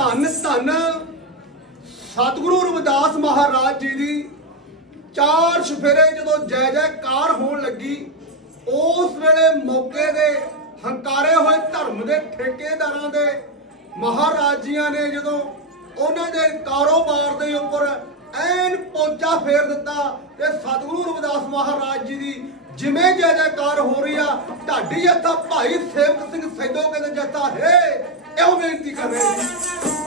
ਧੰਨ ਧੰਨ ਸਤਿਗੁਰੂ ਰਵਿਦਾਸ ਮਹਾਰਾਜ ਜੀ ਦੀ ਚਾਰ ਸਫੇਰੇ ਜਦੋਂ ਜੈ ਜੈਕਾਰ ਹੋਣ ਲੱਗੀ, ਉਸ ਵੇਲੇ ਮੌਕੇ ਦੇ ਹੰਕਾਰੇ ਹੋਏ ਧਰਮ ਦੇ ਠੇਕੇਦਾਰਾਂ ਦੇ ਮਹਾਰਾਜ ਨੇ ਜਦੋਂ ਉਹਨਾਂ ਦੇ ਕਾਰੋਬਾਰ ਦੇ ਉੱਪਰ ਐਨ ਪੋਚਾ ਫੇਰ ਦਿੱਤਾ ਤੇ ਸਤਿਗੁਰੂ ਰਵਿਦਾਸ ਮਹਾਰਾਜ ਜੀ ਦੀ ਜਿਵੇਂ ਜੈ ਜੈਕਾਰ ਹੋ ਰਹੀ ਆ ਢਾਡੀ ਜੱਥਾ ਭਾਈ ਸੇਵਕ ਸਿੰਘ ਸੈਦੋ ਕਹਿੰਦੇ ਜੱਥਾ ਹੈ ਇਹੋ ਬੇਨਤੀ ਕਰ ਰਹੇ ਜੀ